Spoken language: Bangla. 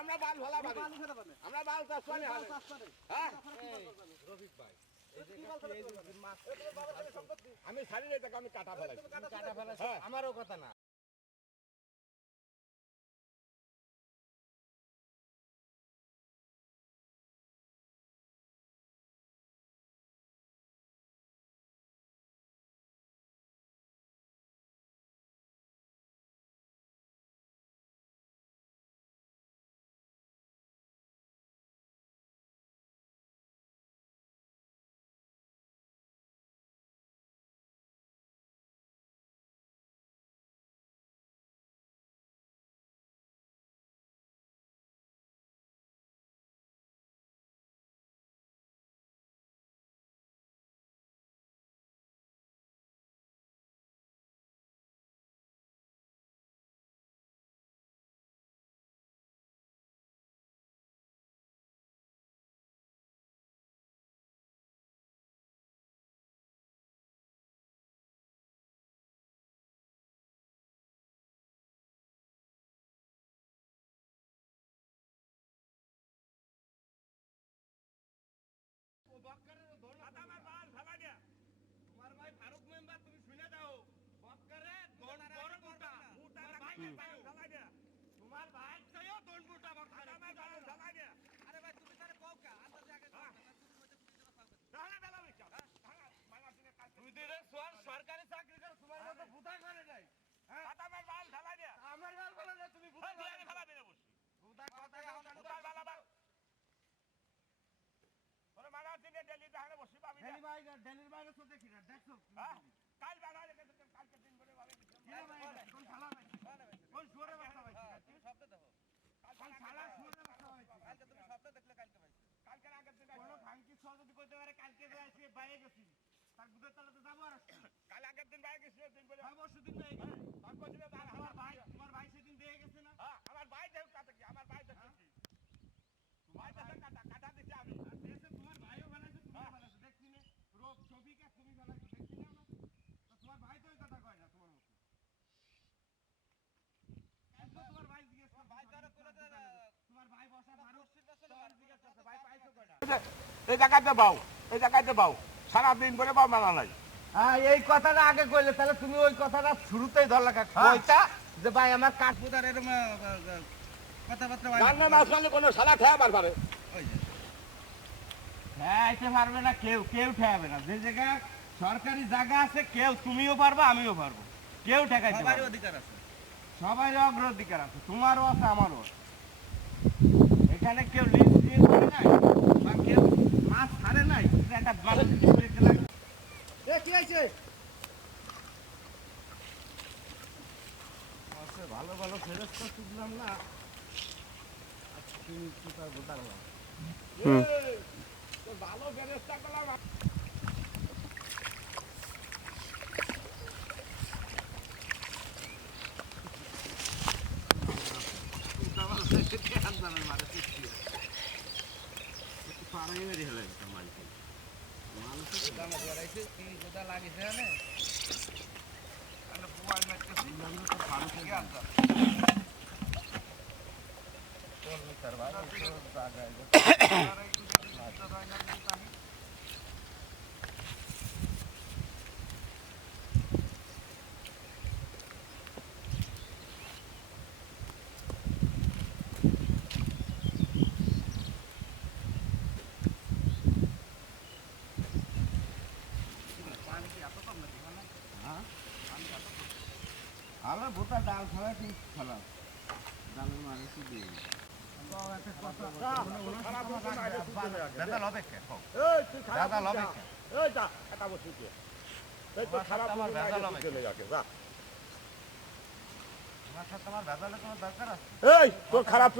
আমরা বাল ভালা আমরা বাল চাষ করি হ্যাঁ রফিক ভাই আমি ছাড়ি নাই তাকে আমি কাটা ফেলাইছি আমারও কথা না সরকারি চাকরি করে তোমার মতো ভুতা করে নাই আমার বাল ঢালা দিয়া আমার বাল বলে না তুমি ভুতা করে ঢালা দিয়ে বসি ভুতা কথা ভুতা বালা বাল ওরে মানা দিনে দিল্লি দাঁড়ে বসি পাবি দিল্লি ভাই দিল্লির বাইরে তো দেখি না দেখছো হ্যাঁ কাল বানা রেখে কালকে দিন করে ভাবে কোন শালা ভাই কোন সুরে বাচ্চা ভাই তুমি শব্দ দেখো কোন শালা সুরে বাচ্চা ভাই কালকে তুমি শব্দ দেখলে কালকে ভাই কালকে আগের দিন কোন ভাঙকি সহ যদি কইতে পারে কালকে যাইছি বাইরে গেছি তার বুদের তলে তো যাবো আর কাল আগের দিন বাইরে গেছি দিন বলে হয় বসু দিন বাইরে গেছি তার কইছিল আমার ভাই সেদিন দিয়ে গেছে না হ্যাঁ আমার ভাই দেখ কাটা কি আমার ভাই দেখছি ভাই দেখে কাটা দিছি আমি আর দেশে তোমার ভাইও বানাইছে তুমি বানাইছো দেখছি না রোগ ছবিকে তুমি বানাইছো দেখছি না তো তোমার ভাই তো এই কথা কয় না তোমার মতো তোমার ভাই জিজ্ঞেস ভাই তারা করে তোমার ভাই বসা মানুষ জিজ্ঞেস করছে ভাই পাইছো কয়টা এই জায়গাতে বাও সারা দিন করে বাও মানা নাই হ্যাঁ এই কথাটা আগে কইলে তাহলে তুমি ওই কথাটা শুরুতেই ধরলা কইতা যে ভাই আমার কাঠপুদার এরকম কথাবার্তা ভাই না না আসলে কোন শালা ঠেয়াবার পারে ওই যে ঠেয়াইতে পারবে না কেউ ঠেয়াবে না যে জায়গা সরকারি জায়গা আছে কেউ তুমিও পারবা আমিও পারবো কেউ ঠেকাইতে পারবে সবারই অধিকার আছে সবারই অগ্রাধিকার আছে তোমারও আছে আমারও আছে এখানে কেউ লিস্ট দিয়ে করে নাই বা কেউ মাছ ছাড়ে নাই একটা মানুষ দিতে লাগে এ কি হইছে আচ্ছা ভালো ভালো ফেরস্তা শুনলাম না তুমি কি তার বুঝালাম তো ভালো ফেরস্তা করলাম দামের মারে চিঠি একটু পাড়াই মেরে হলে মালকে মানুষের দামে জড়াইছে কি কোথা লাগিছে জানে বুয়াই মারতেছি তো ভালো থেকে আসা কোন মিটার ভাই জায়গায় আমরা ভোটা ডাল খাওয়া ঠিক খারাপ ডালের মানে কি দিয়ে খারাপ